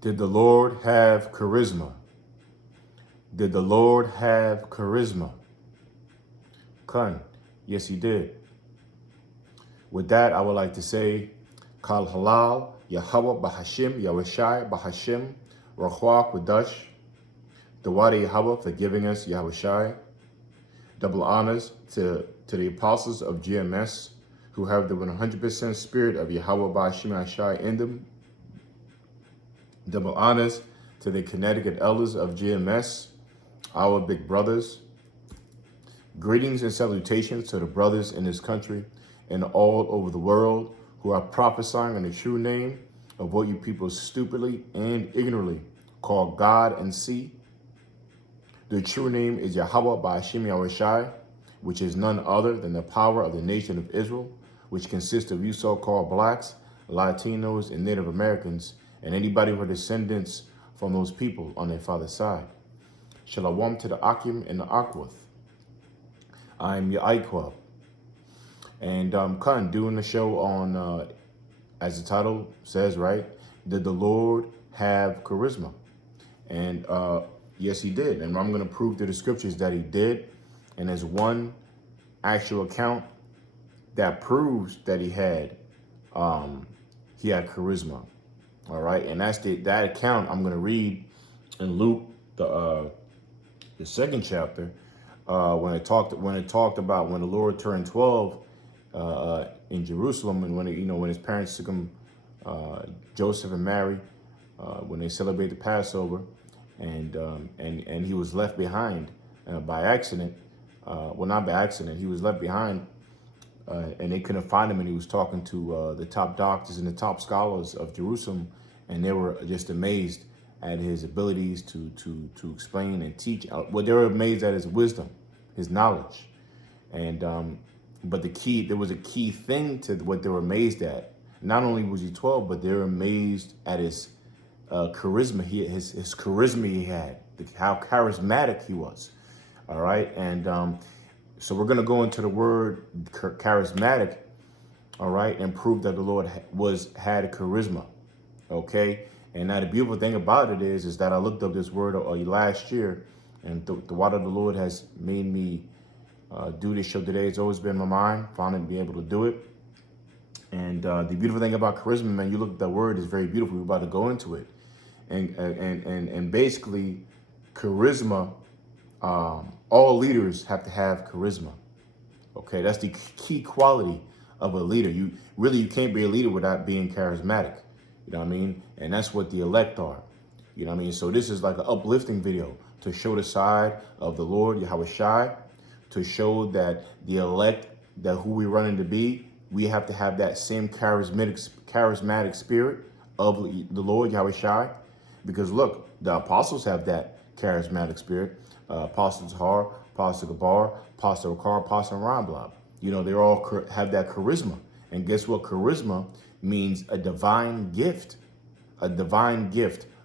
Did the Lord have charisma? Did the Lord have charisma? Kun. Yes, he did. With that, I would like to say, Kal Halal, Yahweh Bahashim, Yahushai Bahashim, Rahwa Kudash, Dawadi Yahweh for giving us Yahushai. Double honors to the apostles of GMS who have the 100% spirit of Yahweh Bahashim Yahshai in them. Double honors to the Connecticut elders of GMS, our big brothers. Greetings and salutations to the brothers in this country and all over the world who are prophesying in the true name of what you people stupidly and ignorantly call God and see. The true name is Yahweh Ba'ashim Yahushai, which is none other than the power of the nation of Israel, which consists of you so-called blacks, Latinos, and Native Americans, and anybody who are descendants from those people on their father's side. Shalom to the Akim and the Akwath. I'm your Iqua. And I'm kind of doing the show on, as the title says, right? Did the Lord have charisma? And yes, he did. And I'm going to prove to the scriptures that he did. And there's one actual account that proves that he had charisma. All right. And that's that account I'm going to read in Luke, the second chapter, when it talked about when the Lord turned 12 in Jerusalem, and when his parents took him, Joseph and Mary, when they celebrated the Passover, and he was left behind by accident. Well, not by accident. He was left behind, and they couldn't find him. And he was talking to the top doctors and the top scholars of Jerusalem, and they were just amazed at his abilities to explain and teach. Well, they were amazed at his wisdom, his knowledge, and but there was a key thing to what they were amazed at. Not only was he 12, but they were amazed at his charisma. His charisma he had, how charismatic he was. All right, and so we're gonna go into the word charismatic. All right, and prove that the Lord had a charisma. Okay. And now the beautiful thing about it is that I looked up this word last year, and the word of the Lord has made me do this show today. It's always been in my mind, finally be able to do it. And the beautiful thing about charisma, man, you look at that word, is very beautiful. We're about to go into it. And basically, charisma, all leaders have to have charisma. Okay, that's the key quality of a leader. You can't be a leader without being charismatic. You know what I mean? And that's what the elect are. You know what I mean? So this is like an uplifting video to show the side of the Lord, Yahushai, to show that the elect, that who we're running to be, we have to have that same charismatic spirit of the Lord, Yahushai. Because look, the apostles have that charismatic spirit. Apostle Tahar, Apostle Gabar, Apostle Ricard, Apostle Ramblab. You know, they all have that charisma. And guess what? Charisma means a divine gift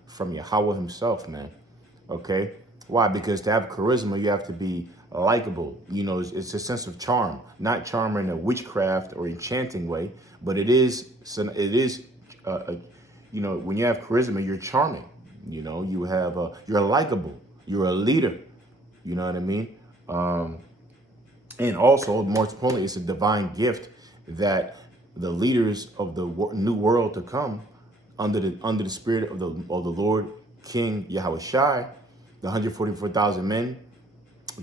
from Yahweh himself, man. Okay. Why? Because to have charisma, you have to be likable. You know, it's a sense of charm, not charm in a witchcraft or enchanting way, but it is, you know, when you have charisma, you're charming. You know, you're likable. You're a leader. You know what I mean? And also, more importantly, it's a divine gift that the leaders of the new world to come, under the spirit of the Lord King Yahushai, the 144,000 men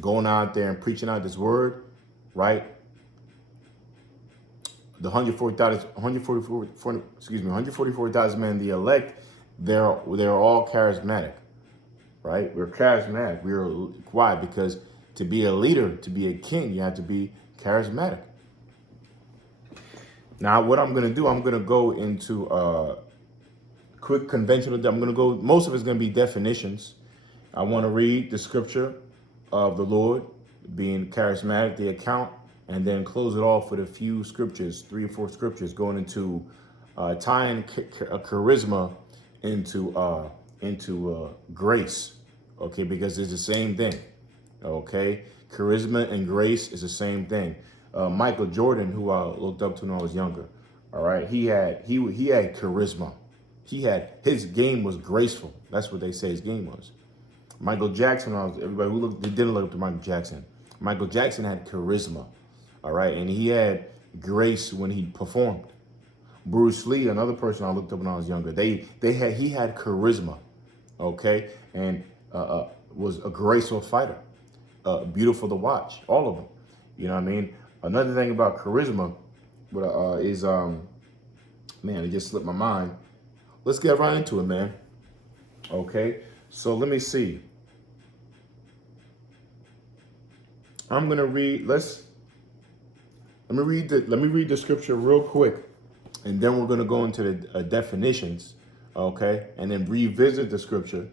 going out there and preaching out this word, right? The 144,000 men, the elect, they're all charismatic, right? We're charismatic. Why? Because to be a leader, to be a king, you have to be charismatic. Now, what I'm going to do, I'm going to go into quick conventional. Most of it's going to be definitions. I want to read the scripture of the Lord being charismatic, the account, and then close it off with a few scriptures, 3 or 4 scriptures, going into tying charisma into grace. Okay, because it's the same thing. Okay, charisma and grace is the same thing. Michael Jordan, who I looked up to when I was younger, all right, he had charisma. his game was graceful. That's what they say his game was. Michael Jackson, everybody who looked, they didn't look up to Michael Jackson. Michael Jackson had charisma, all right, and he had grace when he performed. Bruce Lee, another person I looked up when I was younger, he had charisma, okay, and was a graceful fighter, beautiful to watch, all of them. You know what I mean? Another thing about charisma is, man, it just slipped my mind. Let's get right into it, man. Okay, so let me see. I'm gonna read. Let me read the scripture real quick, and then we're gonna go into the definitions, okay, and then revisit the scripture,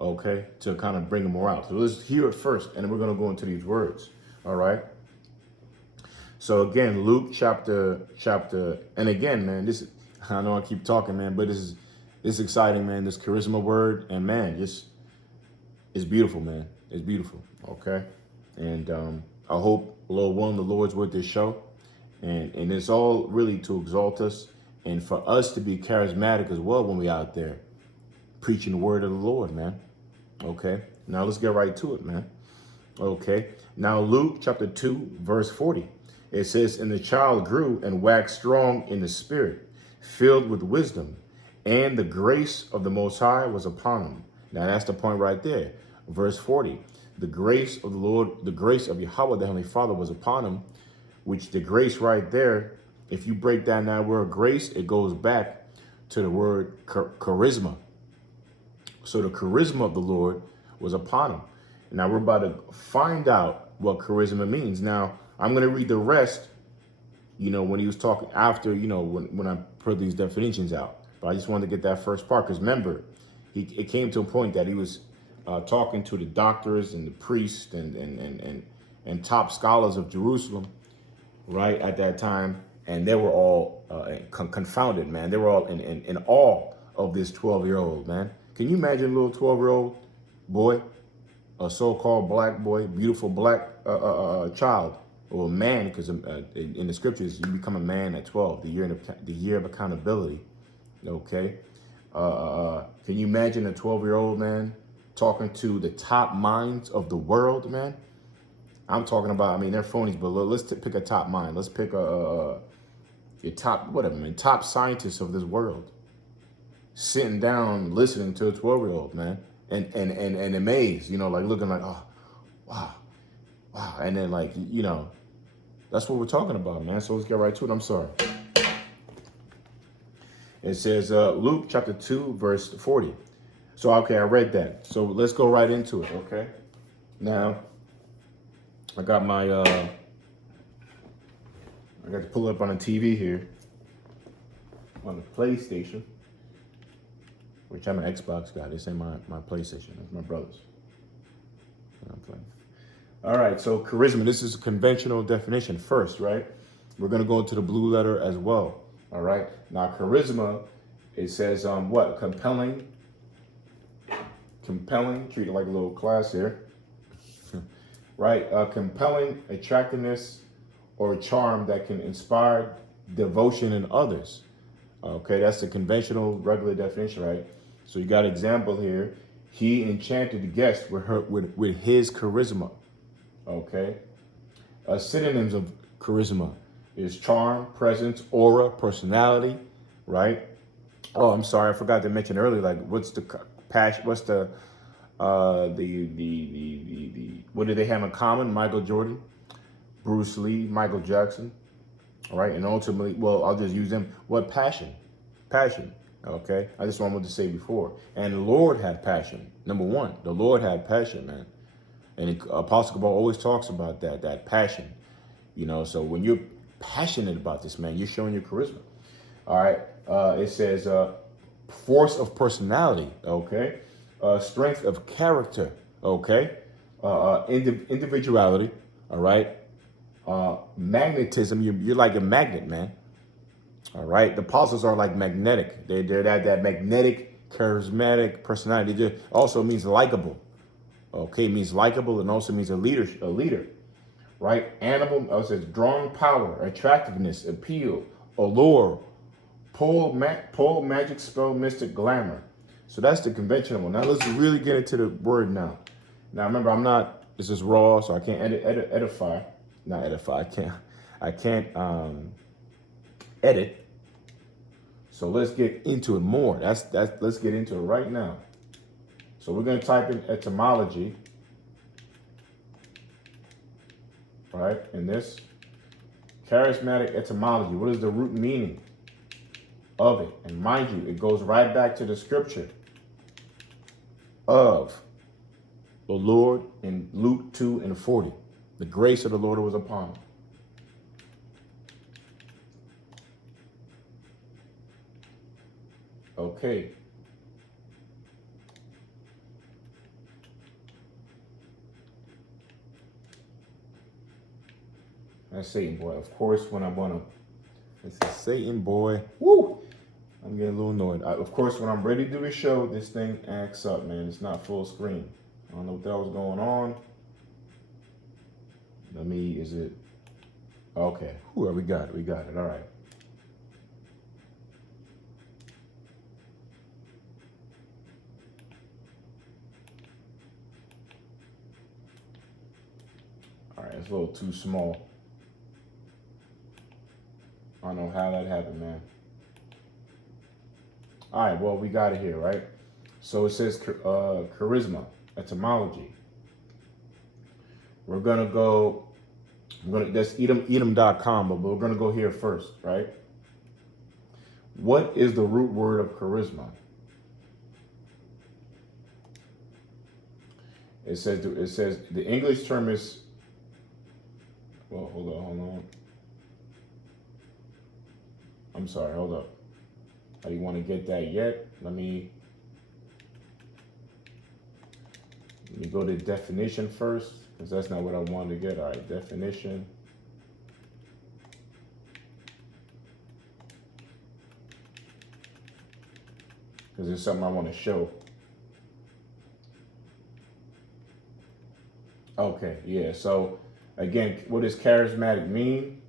okay, to kind of bring them more out. So let's hear it first, and then we're gonna go into these words. All right. So again, Luke chapter, and again, man, this, I know I keep talking, man, but this is exciting, man. This charisma word, and man, it's beautiful, man. It's beautiful, okay. And I hope, Lord willing, the Lord's with this show, and it's all really to exalt us and for us to be charismatic as well when we're out there preaching the word of the Lord, man. Okay. Now let's get right to it, man. Okay. Now Luke chapter 2, verse 40. It says, and the child grew and waxed strong in the spirit, filled with wisdom, and the grace of the Most High was upon him. Now that's the point right there. Verse 40, the grace of the Lord, the grace of Yahweh, the Heavenly Father, was upon him, which the grace right there, if you break down that word grace, it goes back to the word charisma. So the charisma of the Lord was upon him. Now we're about to find out what charisma means. Now, I'm going to read the rest, you know, when he was talking after, you know, when I put these definitions out. But I just wanted to get that first part because remember, it came to a point that he was talking to the doctors and the priests and top scholars of Jerusalem, right, at that time. And they were all confounded, man. They were all in awe of this 12-year-old, man. Can you imagine a little 12-year-old boy, a so-called black boy, beautiful black child, or a man, because in the scriptures, you become a man at 12, the year of accountability, okay? Can you imagine a 12-year-old man talking to the top minds of the world, man? I'm talking about, I mean, they're phonies, but let's pick a top mind. Let's pick your top, whatever, man, top scientists of this world, sitting down, listening to a 12-year-old, man, and amazed, you know, like looking like, oh, wow. And then like, you know, that's what we're talking about, man. So let's get right to it. I'm sorry. It says Luke chapter 2, verse 40. So, okay, I read that. So let's go right into it, okay? Now, I got my, I got to pull up on the TV here, on the PlayStation, which I'm an Xbox guy. This ain't my PlayStation. That's my brother's. I'm playing. All right, so charisma, this is a conventional definition first, right? We're going to go into the blue letter as well, all right? Now, charisma, it says what? Compelling, treat it like a little class here, right? Compelling attractiveness or charm that can inspire devotion in others. Okay, that's the conventional, regular definition, right? So you got an example here. He enchanted the guest with his charisma. Okay. Synonyms of charisma is charm, presence, aura, personality, right? Oh, I'm sorry, I forgot to mention earlier. Like, what's the passion? What's the what do they have in common? Michael Jordan, Bruce Lee, Michael Jackson, right? And ultimately, well, I'll just use them. What passion? Passion. Okay. I just wanted to say before. And the Lord had passion. Number one, the Lord had passion, man. And Apostle Paul always talks about that passion, you know. So when you're passionate about this, man, you're showing your charisma. All right. It says force of personality. Okay. Strength of character. Okay. Individuality. All right. Magnetism. You're like a magnet, man. All right. The apostles are like magnetic. They're that magnetic, charismatic personality. It also means likable. Okay, means likable and also means a leader, right? Animal, it says drawing power, attractiveness, appeal, allure, Pole, magic, spell, mystic, glamour. So that's the conventional one. Now let's really get into the word now. Now remember, this is raw, so I can't edify. Not edify, I can't edit. So let's get into it more. Let's get into it right now. So we're going to type in etymology, right? In this charismatic etymology, what is the root meaning of it? And mind you, it goes right back to the scripture of the Lord in Luke 2:40. The grace of the Lord was upon him. Okay. That's Satan, boy. Of course, when I'm gonna, it's a Satan, boy. Woo! I'm getting a little annoyed. Of course, when I'm ready to do the show, this thing acts up, man. It's not full screen. I don't know what the hell's going on. Is it? Okay. Whoever we got it. All right. All right, it's a little too small. I don't know how that happened, man. All right, well, we got it here, right? So it says charisma, etymology. We're going to go, that's edom.com, but we're going to go here first, right? What is the root word of charisma? It says the English term is, well, hold on. I'm sorry, hold up. I didn't want to get that yet. Let me go to definition first, because that's not what I wanted to get. All right, definition. Because it's something I want to show. Okay, yeah. So again, what does charismatic mean?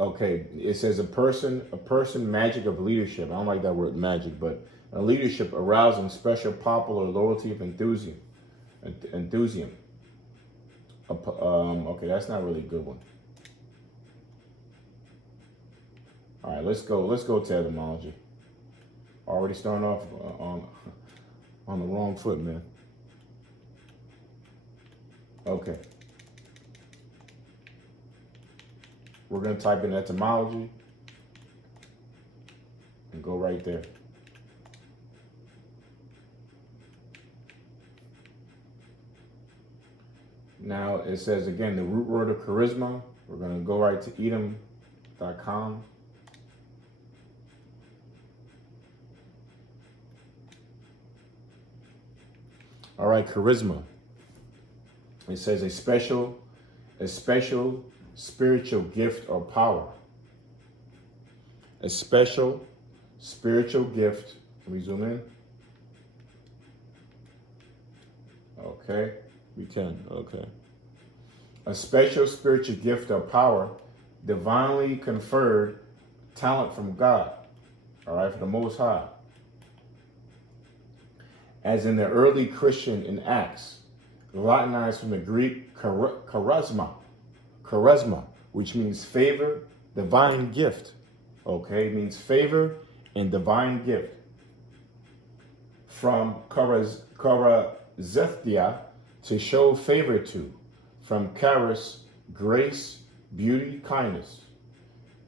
Okay, it says a person magic of leadership. I don't like that word magic, but a leadership arousing special popular loyalty of enthusiasm. Okay, that's not really a good one. All right, let's go to etymology. Already starting off on the wrong foot, man. Okay. We're going to type in etymology and go right there. Now it says again the root word of charisma. We're going to go right to edom.com. All right, charisma. It says a special spiritual gift or power. A special spiritual gift. Can we zoom in? Okay, we can. Okay. A special spiritual gift or power, divinely conferred talent from God. All right, from the Most High. As in the early Christian in Acts, Latinized from the Greek charisma, which means favor, divine gift. Okay, it means favor and divine gift. From charizethia, to show favor to. From charis, grace, beauty, kindness.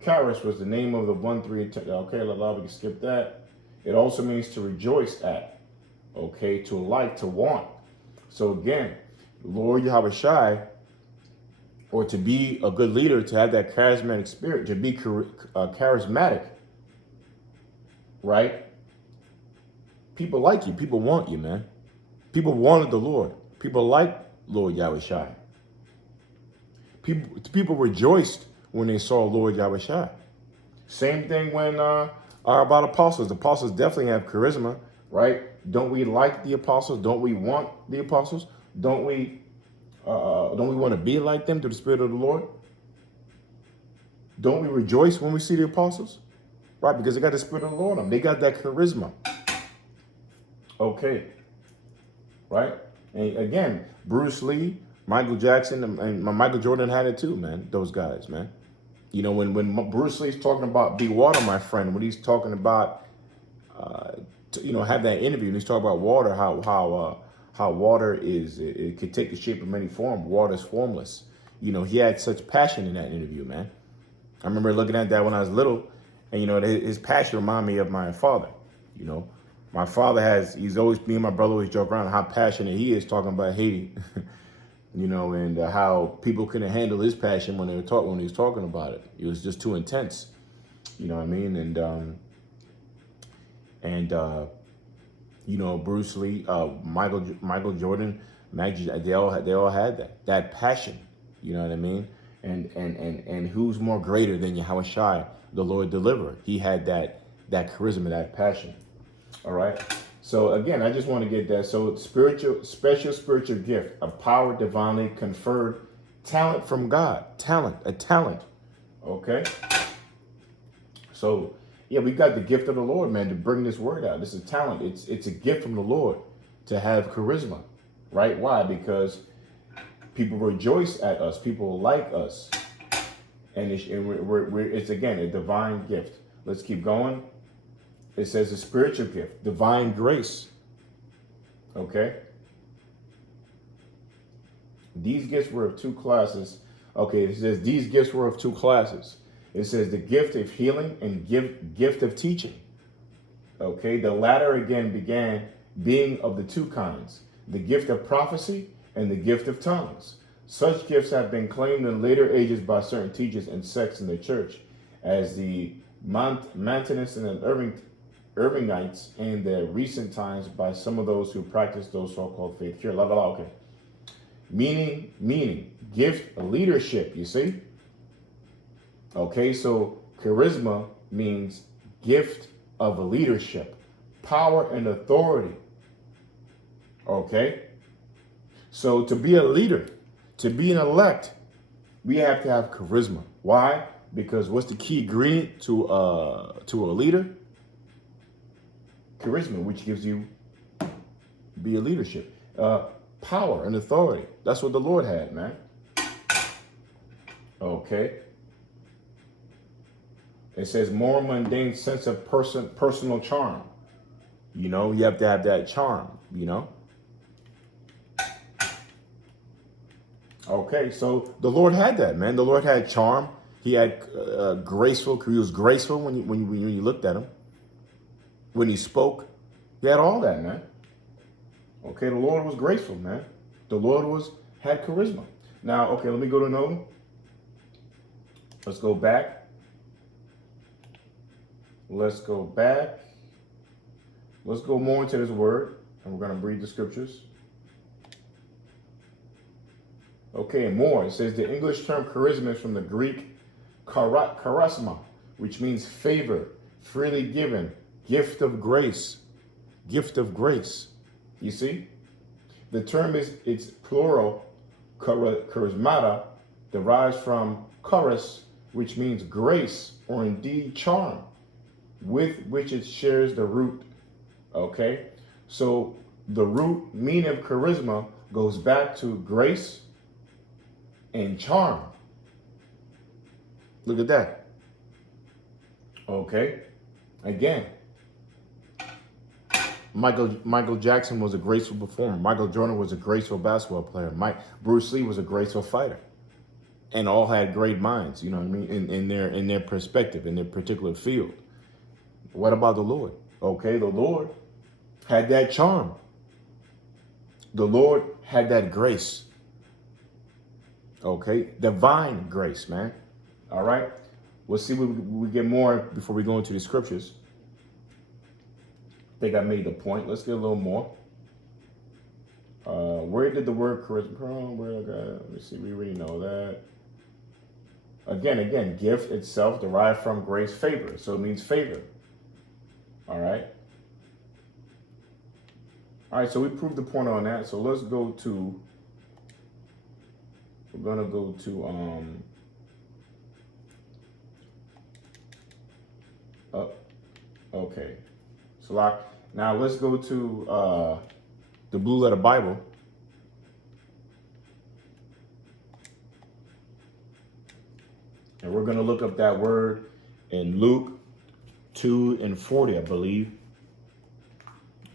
Charis was the name of the 1-3. Okay, we can skip that. It also means to rejoice at. Okay, to like, to want. So again, Lord Yahweh Shai, or to be a good leader, to have that charismatic spirit, to be charismatic, right? People like you. People want you, man. People wanted the Lord. People like Lord Yahweh Shai. People rejoiced when they saw Lord Yahweh Shai. Same thing when about apostles. The apostles definitely have charisma, right? Don't we like the apostles? Don't we want the apostles? Don't we want to be like them through the Spirit of the Lord? Don't we rejoice when we see the apostles? Right, because they got the Spirit of the Lord on them. They got that charisma. Okay. Right? And again, Bruce Lee, Michael Jackson, and Michael Jordan had it too, man. Those guys, man. You know, when Bruce Lee's talking about be water, my friend, when he's talking about, have that interview, and he's talking about water, how water it could take the shape of many forms. Water is formless. You know, he had such passion in that interview, man. I remember looking at that when I was little, and, his passion reminded me of my father. You know, my father he's always, me and my brother always joke around how passionate he is talking about Haiti, and how people couldn't handle his passion when he was talking about it. It was just too intense. You know what I mean? And Bruce Lee, Michael Jordan, they all had that passion. You know what I mean? And who's more greater than Yahweh Shai, the Lord deliverer? He had that charisma, that passion. All right. So again, I just want to get that. So special spiritual gift, a power divinely conferred, talent from God, a talent. Okay. So yeah, we got the gift of the Lord, man, to bring this word out. This is a talent. It's a gift from the Lord to have charisma, right? Why? Because people rejoice at us. People like us. And it's again, a divine gift. Let's keep going. It says a spiritual gift, divine grace. Okay. These gifts were of two classes. Okay, it says these gifts were of two classes. It says the gift of healing and gift of teaching. Okay, the latter again began being of the two kinds, the gift of prophecy and the gift of tongues. Such gifts have been claimed in later ages by certain teachers and sects in the church, as the Montanists and Irvingites in the recent times by some of those who practice those so-called faith cure. Okay. Meaning, gift of leadership, you see? Okay, so charisma means gift of leadership, power and authority. Okay? So to be a leader, to be an elect, we have to have charisma. Why? Because what's the key ingredient to a leader? Charisma, which gives you be a leadership. Power and authority. That's what the Lord had, man. Okay. It says more mundane sense of personal charm. You have to have that charm, Okay, so the Lord had that, man. The Lord had charm. He had graceful. He was graceful when you looked at him. When he spoke, he had all that, man. Okay, the Lord was graceful, man. The Lord had charisma. Now, okay, let me go to another one. Let's go back. Let's go more into this word, and we're going to read the scriptures. Okay, and more. It says the English term charisma is from the Greek charisma, which means favor, freely given, gift of grace. Gift of grace. You see? The term it's plural, charismata, derives from charis, which means grace or indeed charm, with which it shares the root. Okay? So the root meaning of charisma goes back to grace and charm. Look at that. Okay? Again, Michael Jackson was a graceful performer. Michael Jordan was a graceful basketball player. Bruce Lee was a graceful fighter. And all had great minds, you know what I mean, in their perspective, in their particular field. What about the Lord? Okay, the Lord had that charm. The Lord had that grace. Okay, divine grace, man. All right, we'll see what we get more before we go into the scriptures. I think I made the point. Let's get a little more. Where did the word charisma from? Let me see. We already know that. Again, gift itself derived from grace, favor. So it means favor. All right. All right. So we proved the point on that. So let's go to. We're gonna go to Okay. So now let's go to the Blue Letter Bible. And we're going to look up that word in Luke 2:40, I believe.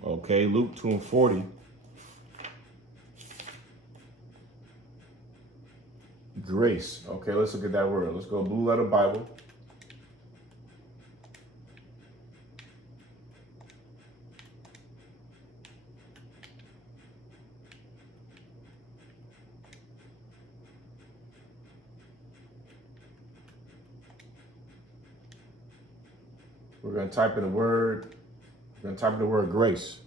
Okay, Luke 2:40. Grace. Okay, let's look at that word. Let's go Blue Letter Bible. We're going to type in the word. We're going to type in the word grace.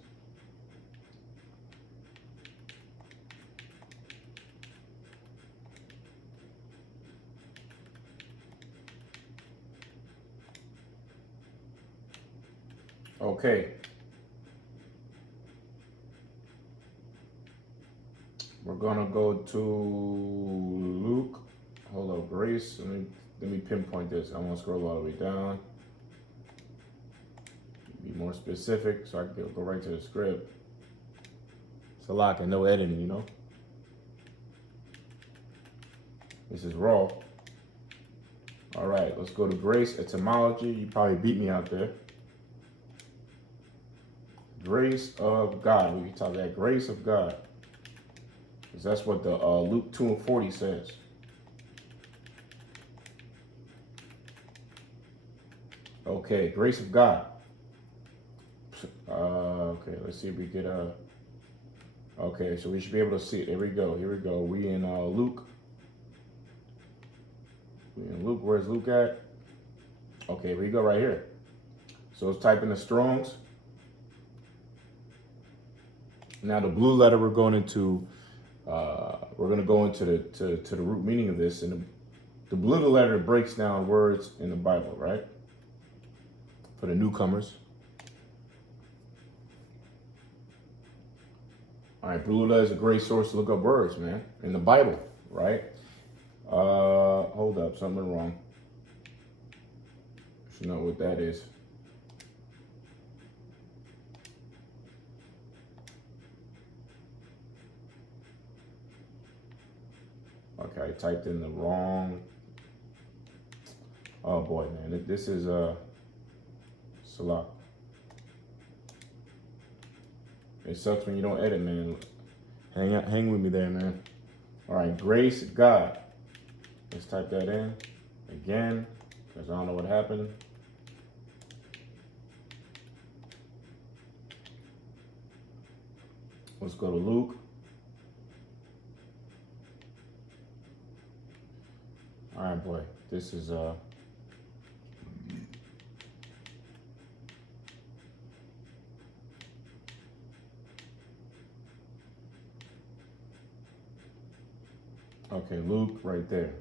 Okay. We're gonna go to Luke. Hold up, grace. Let me pinpoint this. I want to scroll all the way down. Be more specific so I can go right to the script. It's a lot and no editing, you know. This is raw. All right, let's go to grace etymology. You probably beat me out there. Grace of God. We can talk that grace of God, because that's what the Luke 2:40 says. Okay, grace of God. Okay, let's see if we get okay, so we should be able to see it. Here we go. Here we go. We in Luke. Luke, where's Luke at? Okay, here we go right here. So let's type in the Strongs. Now the blue letter, we're going into. We're going to go into the root meaning of this, and the blue letter breaks down words in the Bible, right? For the newcomers. All right, blue letter is a great source to look up words, man, in the Bible, right? Hold up, something wrong. Should know what that is. Okay, I typed in the wrong. Oh boy, man, this is Salah. It sucks when you don't edit, man. Hang with me there, man. All right, grace of God. Let's type that in again, because I don't know what happened. Let's go to Luke. All right, boy. This is okay, Luke right there.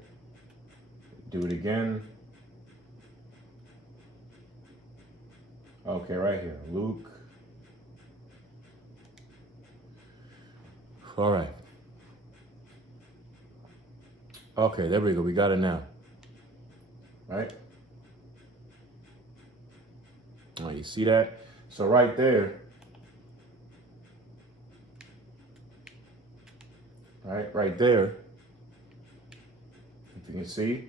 Do it again. Okay, right here. Luke. All right. Okay, there we go. We got it now. Right? Oh, you see that? So right there. Right there. If you can see.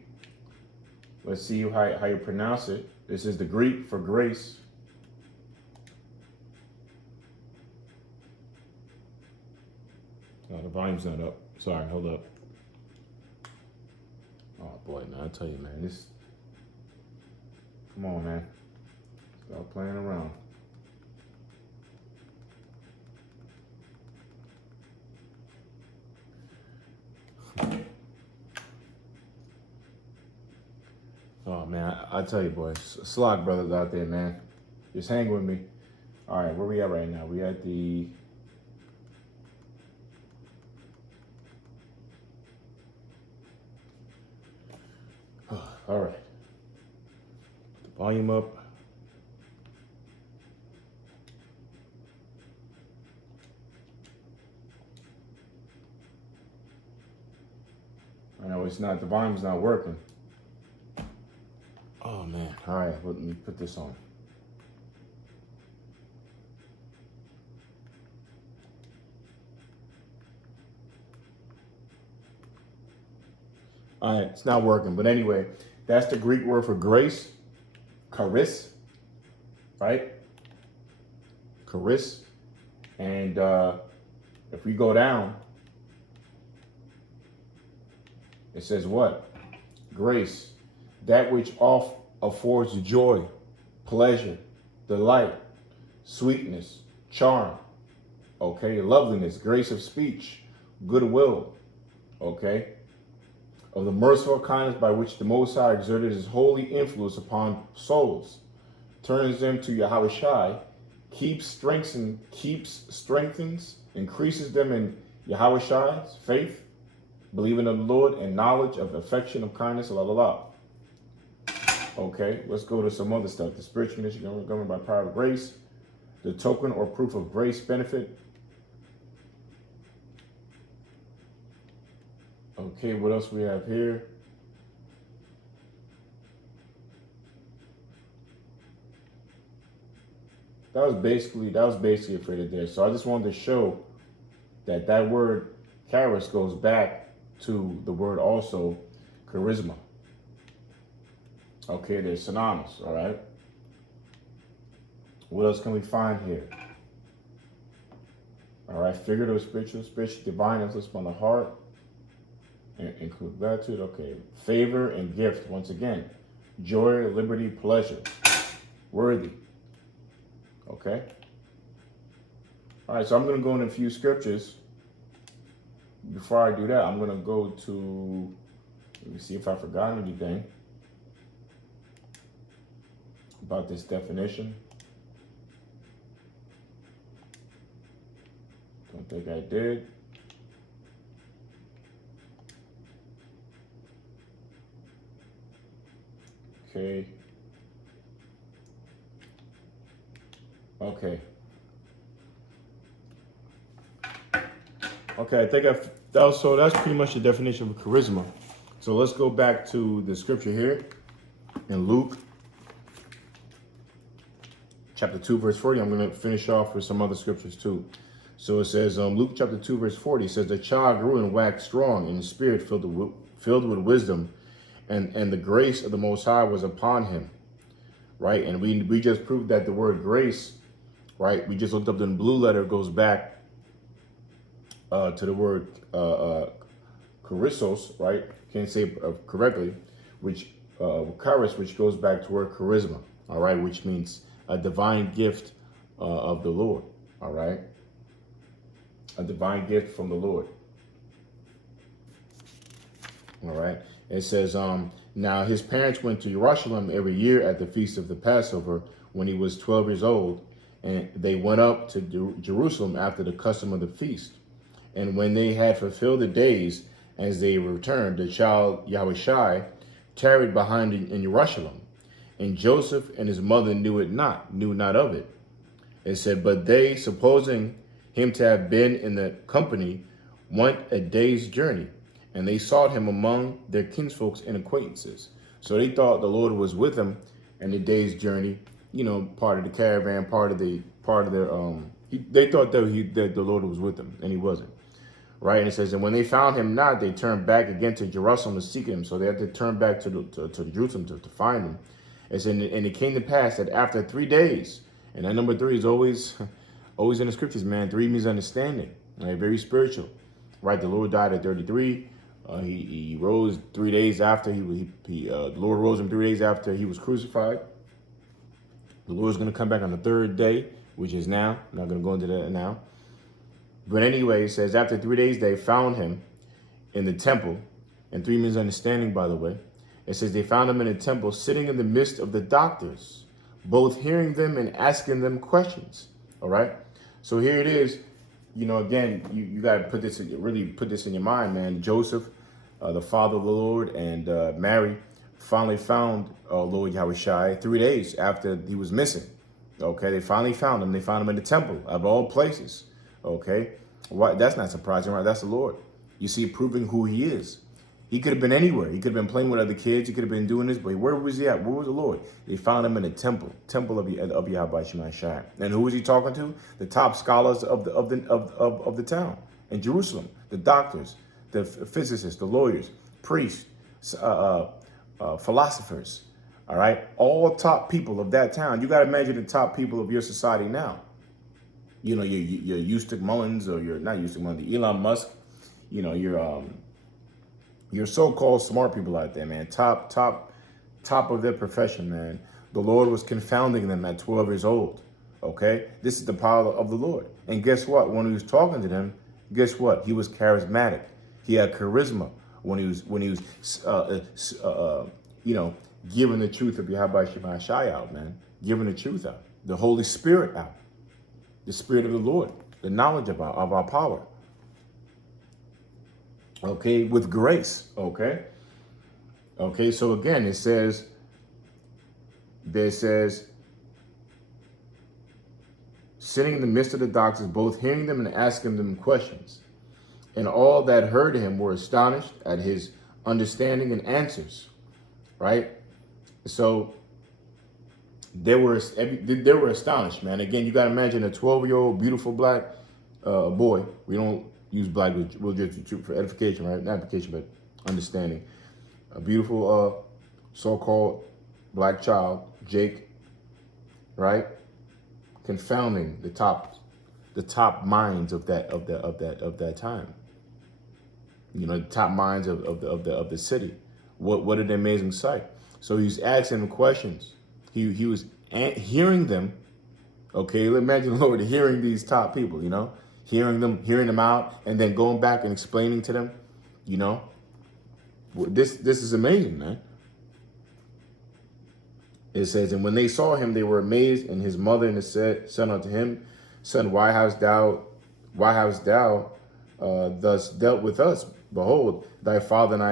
Let's see how you pronounce it. This is the Greek for grace. Oh, the volume's not up. Sorry, hold up. Oh boy, man, I tell you, man, this. Come on, man. Stop playing around. Oh man, I tell you, boys, slog brothers out there, man. Just hang with me. All right, where we at right now? We at the. All right. Put the volume up. I know it's not. The volume's not working. Oh man. All right, let me put this on. All right, it's not working. But anyway, that's the Greek word for grace, charis, right? Charis. And if we go down, it says what? Grace, that which oft affords joy, pleasure, delight, sweetness, charm, okay, loveliness, grace of speech, goodwill, okay, of the merciful kindness by which the Most High exerted his holy influence upon souls, turns them to Yahushai, strengthens, increases them in Yahushai's faith, believing in the Lord, and knowledge of affection, of kindness, la la la. Okay, let's go to some other stuff. The spiritual mission governed by power of grace, the token or proof of grace benefit. Okay, what else we have here? That was basically it for today. So I just wanted to show that word charis goes back to the word also charisma. Okay, they're synonymous, all right? What else can we find here? All right, figurative, spiritual, divine influence upon the heart, include gratitude, okay. Favor and gift, once again. Joy, liberty, pleasure. Worthy. Okay? All right, so I'm going to go in a few scriptures. Before I do that, I'm going to go to, let me see if I forgot anything about this definition. Don't think I did. Okay. Okay. Okay, I think so that's pretty much the definition of charisma. So let's go back to the scripture here in Luke chapter 2, verse 40. I'm going to finish off with some other scriptures too. So it says, Luke chapter 2, verse 40, it says, the child grew and waxed strong in the spirit, filled with wisdom, and the grace of the Most High was upon him. Right? And we just proved that the word grace, right? We just looked up the blue letter, goes back to the word charissos, right? Can't say it correctly, which charis, which goes back to word charisma, all right? Which means a divine gift of the Lord, all right? A divine gift from the Lord. All right. It says, now his parents went to Jerusalem every year at the feast of the Passover when he was 12 years old, and they went up to Jerusalem after the custom of the feast. And when they had fulfilled the days, as they returned, the child Yahushai tarried behind in Jerusalem, and Joseph and his mother knew not of it. It said, but they, supposing him to have been in the company, went a day's journey, and they sought him among their kinsfolks and acquaintances. So they thought the Lord was with them in the day's journey, you know, part of the caravan, they thought that the Lord was with them, and he wasn't. Right? And it says, and when they found him not, they turned back again to Jerusalem to seek him. So they had to turn back to Jerusalem to find him. It said, and it came to pass that after 3 days, and that number 3 is always in the scriptures, man. 3 means understanding, right? Very spiritual, right? The Lord died at 33. He rose 3 days after the Lord rose him 3 days after he was crucified. The Lord's going to come back on the 3rd day, which is now. I'm not going to go into that now. But anyway, it says, after 3 days, they found him in the temple. And 3 means understanding, by the way. It says they found him in the temple, sitting in the midst of the doctors, both hearing them and asking them questions. All right. So here it is. You know, again, you got to put this in your mind, man. Joseph, the father of the Lord, and Mary finally found Lord Yahushai 3 days after he was missing. Okay. They finally found him. They found him in the temple of all places. Okay. Why? That's not surprising, right? That's the Lord. You see, proving who he is. He could have been anywhere. He could have been playing with other kids. He could have been doing this, but where was he at? Where was the Lord? They found him in the temple of Yahweh Shemai. And who was he talking to? The top scholars of the town in Jerusalem, the doctors, the physicists, the lawyers, priests, philosophers. All right, all top people of that town. You got to imagine the top people of your society now. You know, you're Eustace Mullins, or you're not Eustace Mullins, Elon Musk. You know, your so-called smart people out there, man. Top of their profession, man. The Lord was confounding them at 12 years old. Okay, this is the power of the Lord. And guess what? When he was talking to them, guess what? He was charismatic. He had charisma when he was giving the truth of Yahweh Shema Shai out, man. Giving the truth out, the Holy Spirit out, the Spirit of the Lord, the knowledge of our power. Okay, with grace. Okay, so again, it says, sitting in the midst of the doctors, both hearing them and asking them questions. And all that heard him were astonished at his understanding and answers. Right? So they were astonished, man. Again, you got to imagine a 12-year-old beautiful black boy. We don't use black, we'll just for edification, right? Not edification, but understanding. A beautiful so-called black child, Jake, right? Confounding the top minds of that time. You know, the top minds of the city. What an amazing sight. So he's asking them questions. He was hearing them. Okay, imagine the Lord hearing these top people, you know, hearing them out, and then going back and explaining to them, you know. This is amazing, man. It says, and when they saw him, they were amazed, and his mother and said unto him, Son, why hast thou thus dealt with us? Behold, thy father and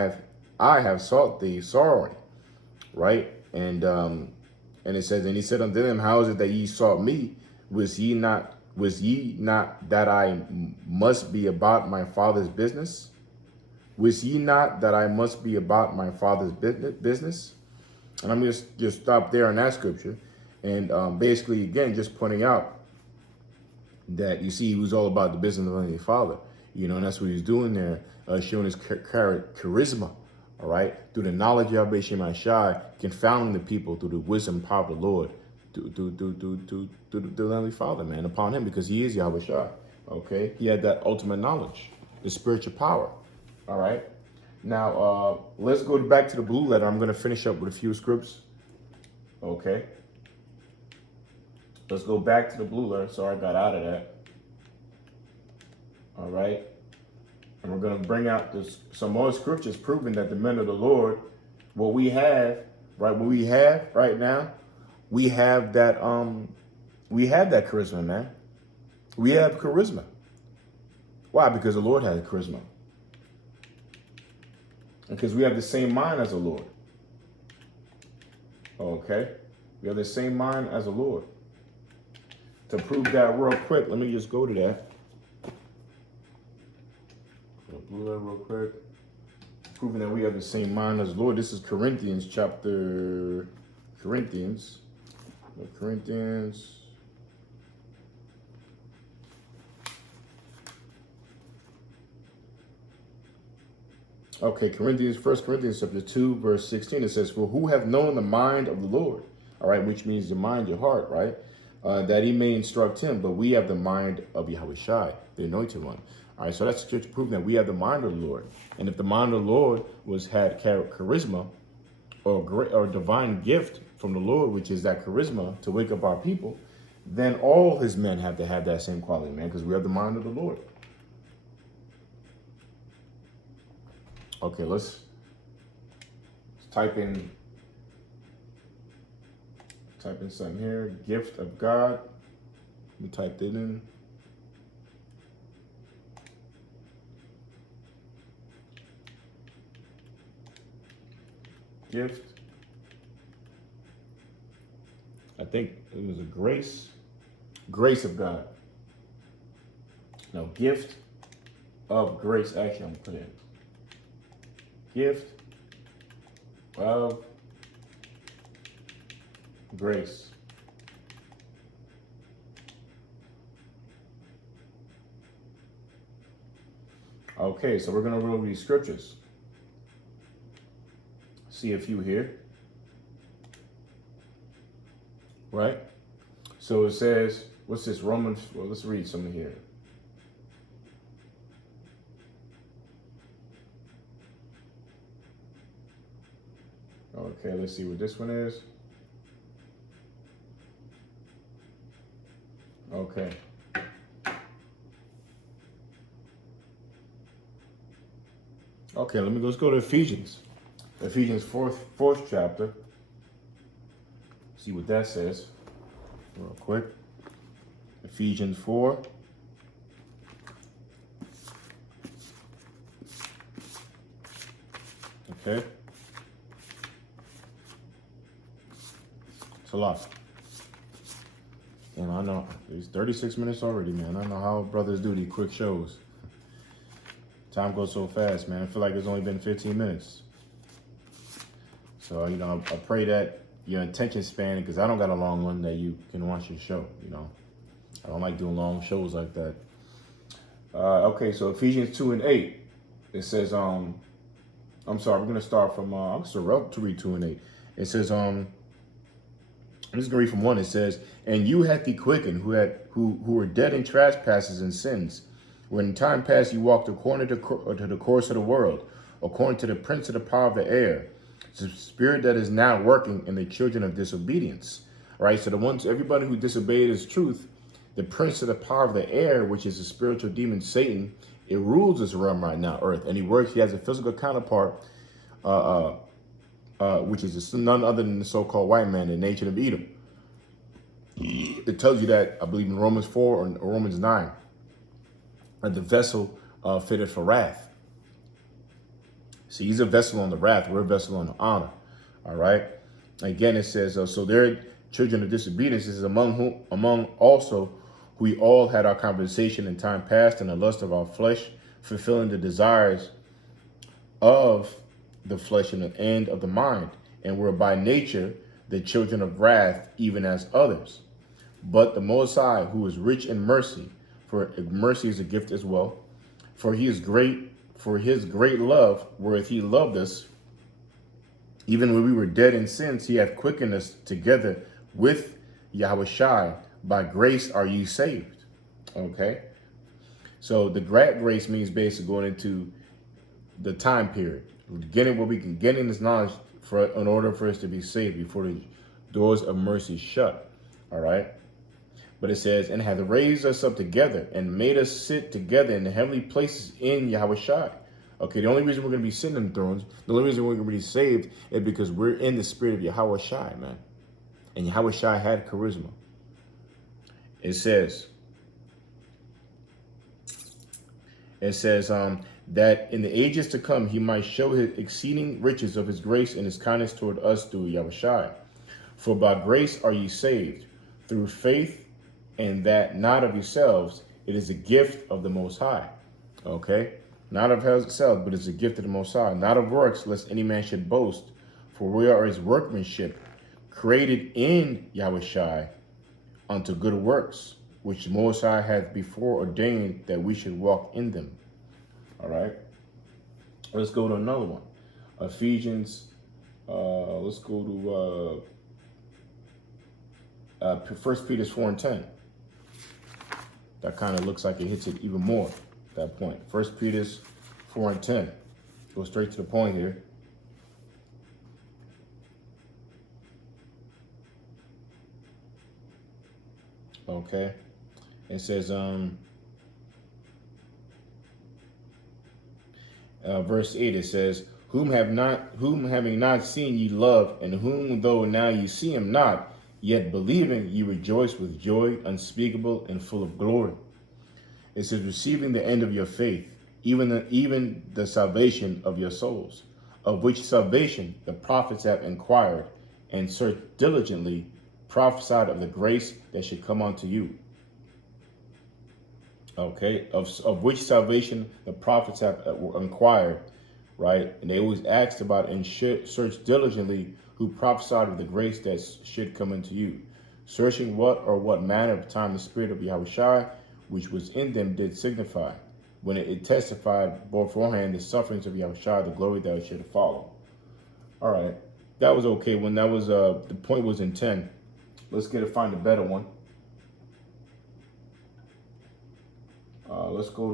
I have sought thee sorrowing. Right? And it says, and he said unto them, how is it that ye sought me? Was ye not that I must be about my father's business? Was ye not that I must be about my father's business? And I'm just stop there on that scripture. And basically, again, just pointing out that, you see, he was all about the business of his father. You know, and that's what he's doing there, showing his charisma, all right, through the knowledge of Yahweh Shema Shai, confounding the people through the wisdom and power of the Lord, to the Heavenly Father, man, upon him, because he is Yahweh Shai. Okay, he had that ultimate knowledge, the spiritual power. All right. Now, let's go back to the blue letter. I'm going to finish up with a few scripts. Okay. Let's go back to the blue letter. Sorry, I got out of that. All right. And we're going to bring out some more scriptures proving that the men of the Lord, what we have right now, we have that charisma, man. We have charisma. Why? Because the Lord has charisma. Because we have the same mind as the Lord. Okay? We have the same mind as the Lord. To prove that real quick, let me just go to that. Blue letter real quick. Proving that we have the same mind as the Lord. This is Corinthians. Okay, 1 Corinthians chapter 2, verse 16, it says, for who have known the mind of the Lord? All right, which means your mind, your heart, right? That he may instruct him, but we have the mind of Yahweh Shai, the anointed one. All right, so that's just proving that we have the mind of the Lord. And if the mind of the Lord had charisma or divine gift from the Lord, which is that charisma to wake up our people, then all his men have to have that same quality, man, because we have the mind of the Lord. Okay, let's type in something here. Gift of God. We typed it in. Gift. I think it was a grace. Grace of God. No, gift of grace. Actually, I'm going to put in. Gift of grace. Okay, so we're going to read these scriptures. see a few here, right? So it says, what's this? Romans, well, let's read some here. Okay, let's see what this one is. Okay. Okay, let's go to Ephesians. Ephesians fourth chapter. See what that says real quick. Ephesians 4. Okay. It's a lot. And I know it's 36 minutes already, man. I don't know how brothers do these quick shows. Time goes so fast, man. I feel like it's only been 15 minutes. So, I pray that your attention span, because I don't got a long one, that you can watch your show, I don't like doing long shows like that. Okay, so Ephesians 2 and 8. It says, I'm sorry, we're going to start from, I'm just to read 2 and 8. It says, I'm just going to read from 1. It says, and you hath he quickened, who were dead in trespasses and sins, when in time past you walked according to the course of the world, according to the prince of the power of the air, the spirit that is now working in the children of disobedience. All right, so everybody who disobeyed his truth, the prince of the power of the air, which is the spiritual demon Satan, it rules this realm right now, earth, and he has a physical counterpart, which is none other than the so-called white man, the nation of Edom. It tells you that, I believe, in Romans 4 or Romans 9, the vessel fitted for wrath. See, he's a vessel on the wrath. We're a vessel on the honor. All right. Again, it says, so they're children of disobedience. This is among also who we all had our conversation in time past in the lust of our flesh, fulfilling the desires of the flesh and the end of the mind, and were by nature the children of wrath, even as others. But the Most High, who is rich in mercy, for mercy is a gift as well, for his great love, wherewith he loved us, even when we were dead in sins, he hath quickened us together with Yahushua. By grace are you saved. Okay. So the grace means basically going into the time period, getting what we can get in this knowledge in order for us to be saved before the doors of mercy shut. All right. But it says, and hath raised us up together and made us sit together in the heavenly places in Yahushua. Okay, the only reason we're going to be sitting in thrones, the only reason we're going to be saved is because we're in the spirit of Yahushua, man. And Yahushua had charisma. It says, that in the ages to come, he might show his exceeding riches of his grace and his kindness toward us through Yahushua. For by grace are ye saved, through faith, and that not of yourselves, it is a gift of the Most High. Okay? Not of yourselves, but it's a gift of the Most High. Not of works, lest any man should boast. For we are his workmanship, created in Yahushua unto good works, which the Most High hath before ordained that we should walk in them. All right? Let's go to another one. Ephesians, let's go to 1 Peter 4 and 10. That kind of looks like it hits it even more at that point. 1 Peter 4 and 10. Go straight to the point here. Okay. It says, verse 8, it says, whom having not seen ye love, and whom though now ye see him not, yet believing ye rejoice with joy unspeakable and full of glory. It says, receiving the end of your faith, even the salvation of your souls, of which salvation the prophets have inquired and searched diligently, prophesied of the grace that should come unto you. Okay, of which salvation the prophets have inquired, right? And they always asked about and search diligently who prophesied of the grace that should come unto you, searching what manner of time the spirit of Yahushua, which was in them, did signify, when it testified beforehand the sufferings of Yahushua, the glory that should follow. All All right. That was okay. When that was the point was in 10. Let's find a better one. Let's go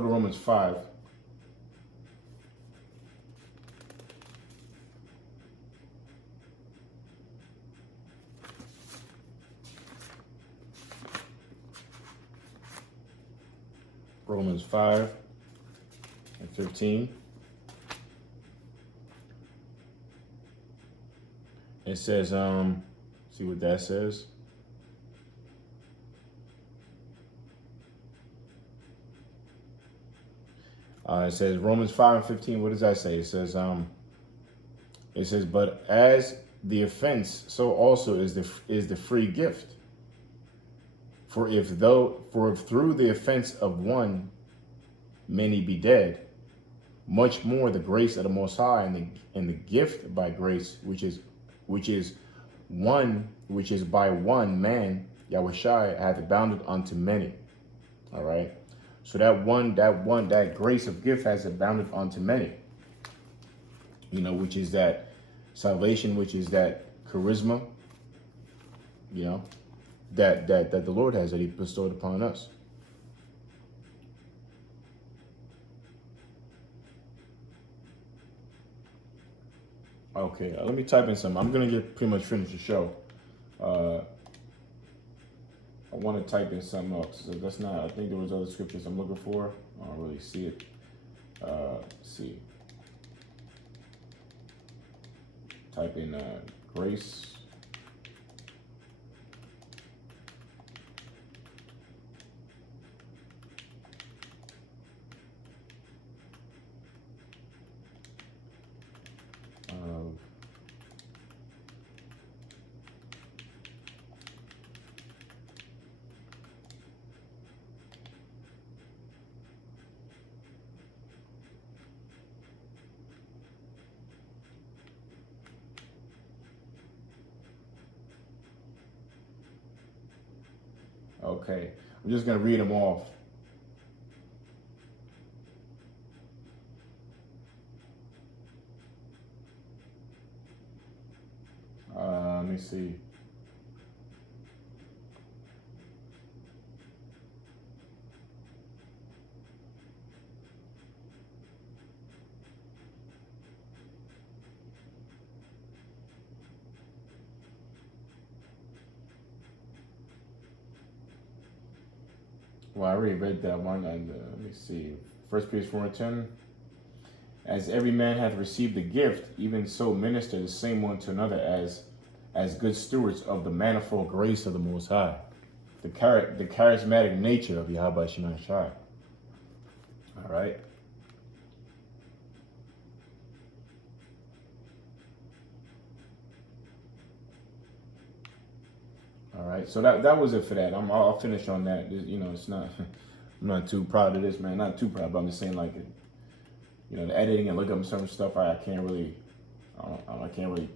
to Romans 5. Romans 5 and 15. It says, see what that says. It says Romans 5 and 15. What does that say? It says, but as the offense, so also is the free gift. For if through the offense of one many be dead, much more the grace of the Most High and the gift by grace, which is by one man, Yahushua, hath abounded unto many. All right. So that grace of gift has abounded unto many. You know, which is that salvation, which is that charisma, you know, that the Lord has, that he bestowed upon us. Okay, let me type in some. I'm gonna get pretty much finished the show. I want to type in something else. So that's not. I think there was other scriptures I'm looking for. I don't really see it. See. Type in grace. Okay, I'm just gonna read them off. Let me see. Well, I already read that one. And let me see. 1 Peter 4:10. As every man hath received a gift, even so minister the same one to another as good stewards of the manifold grace of the Most High. The charismatic nature of Yahweh Shema Shai. All right. All right. So that was it for that. I'll finish on that. You know, it's not. I'm not too proud of this, man. Not too proud, but I'm just saying, like, you know, the editing and looking up some stuff. I can't really. I can't really.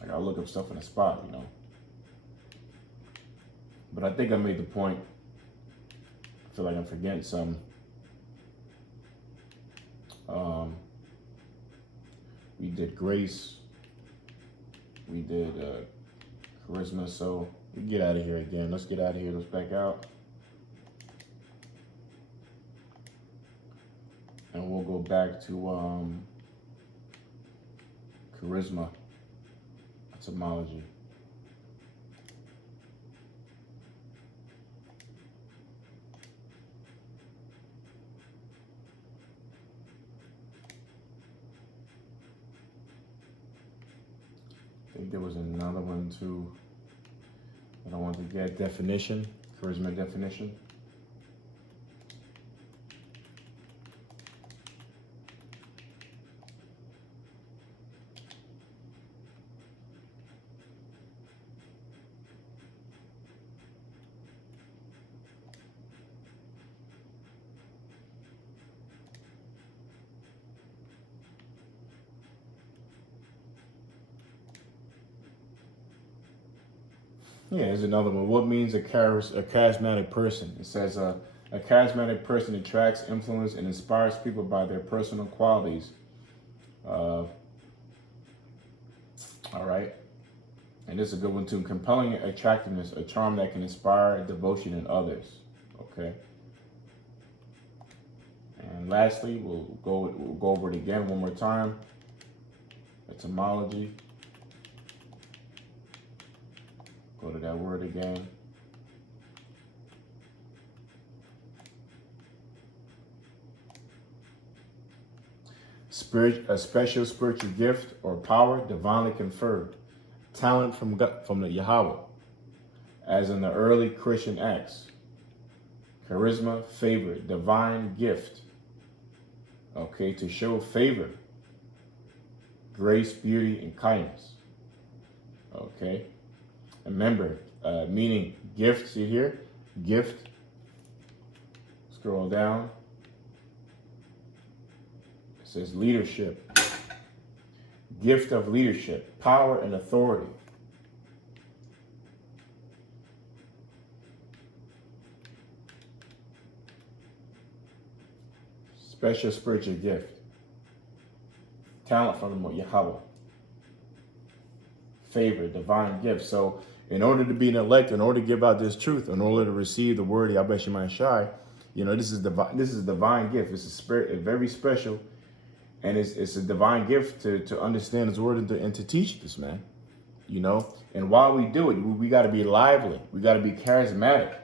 I gotta look up stuff in the spot, you know. But I think I made the point. I feel like I'm forgetting some. We did grace. We did charisma. So we get out of here again. Let's get out of here. Let's back out. And we'll go back to charisma. Etymology. I think there was another one too that I wanted to get. Definition, charisma definition. Yeah, there's another one. What means a charismatic person? It says A charismatic person attracts, influence, and inspires people by their personal qualities. All right. And this is a good one too. Compelling attractiveness, a charm that can inspire devotion in others. Okay. And lastly, we'll go over it again one more time. Etymology. Go to that word again. Spirit, a special spiritual gift or power divinely conferred. Talent from the Yahweh, as in the early Christian Acts. Charisma, favor, divine gift. Okay, to show favor, grace, beauty, and kindness. Okay, remember, meaning gift. See here, gift. Scroll down. It says leadership. Gift of leadership, power and authority. Special spiritual gift. Talent from the Yahweh. Favor, divine gift. So in order to be an elect, in order to give out this truth, in order to receive the word of Yahweh Shai, you know, this is a divine gift. It's a spirit, very special. And it's a divine gift to understand his word and to teach this, man. You know, and while we do it, we got to be lively. We got to be charismatic.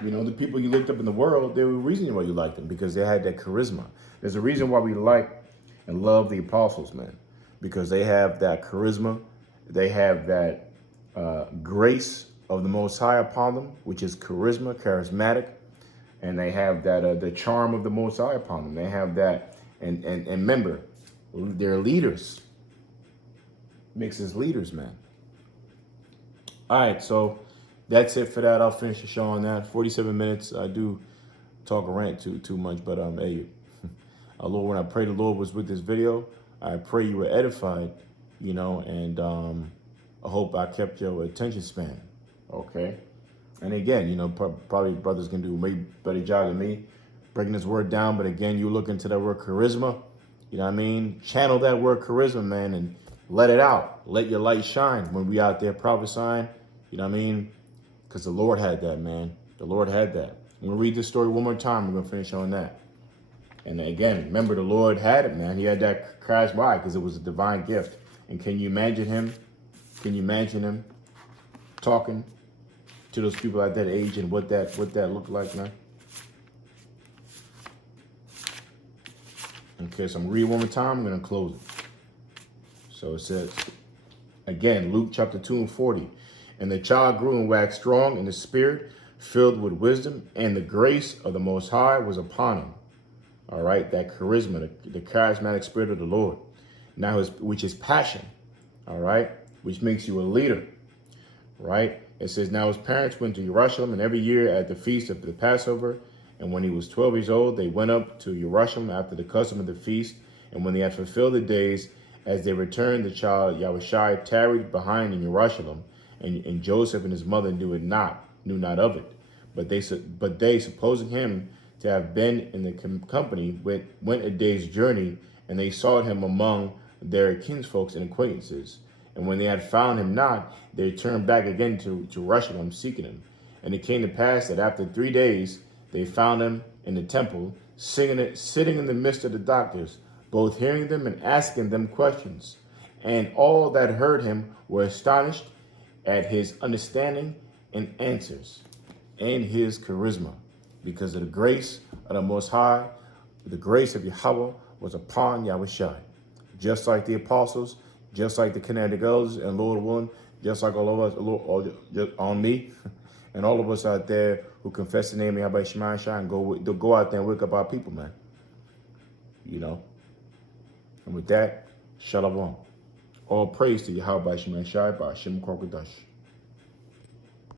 You know, the people you looked up in the world, there was a reason why you liked them, because they had that charisma. There's a reason why we like and love the apostles, man, because they have that charisma. They have that grace of the Most High upon them, which is charismatic. And they have that the charm of the Most High upon them. They have that. And remember, they're leaders. Makes us leaders, man. All right, so that's it for that. I'll finish the show on that. 47 minutes. I do talk or rant too much, but hey, Lord, when I pray the Lord was with this video, I pray you were edified, you know, and I hope I kept your attention span. Okay. And again, you know, probably brothers can do a way better job than me breaking this word down. But again, you look into that word charisma, you know what I mean? Channel that word charisma, man, and let it out. Let your light shine when we out there prophesying, you know what I mean? Because the Lord had that, man. The Lord had that. I'm going to read this story one more time. We're going to finish on that. And again, remember, the Lord had it, man. He had that charisma. Why? Because it was a divine gift. And can you imagine him? Can you imagine him talking to those people at that age and what that looked like, man? Okay, so I'm going to read one more time. I'm going to close it. So it says, again, Luke chapter 2 and 40. And the child grew and waxed strong in the spirit, filled with wisdom, and the grace of the Most High was upon him. All right, that charisma, the charismatic spirit of the Lord. Now, which is passion, all right, which makes you a leader, right? It says, now his parents went to Jerusalem, and every year at the feast of the Passover, and when he was 12 years old, they went up to Jerusalem after the custom of the feast. And when they had fulfilled the days, as they returned, the child Yahushua tarried behind in Jerusalem, and Joseph and his mother knew not of it. But they, supposing him to have been in the company, went a day's journey, and they sought him among their kinsfolks and acquaintances. And when they had found him not, they turned back again to Jerusalem, seeking him. And it came to pass that after 3 days, they found him in the temple, sitting in the midst of the doctors, both hearing them and asking them questions. And all that heard him were astonished at his understanding and answers, and his charisma, because of the grace of the Most High, the grace of Yahweh was upon Yahushua. Just like the apostles, just like the kinetic elders, and Lord willing, just like all of us, just on me, and all of us out there who confess the name of Yahweh Shema and go out there and wake up our people, man. You know. And with that, shalom. All praise to Yahweh Shema Shai by Hashem Korkodash.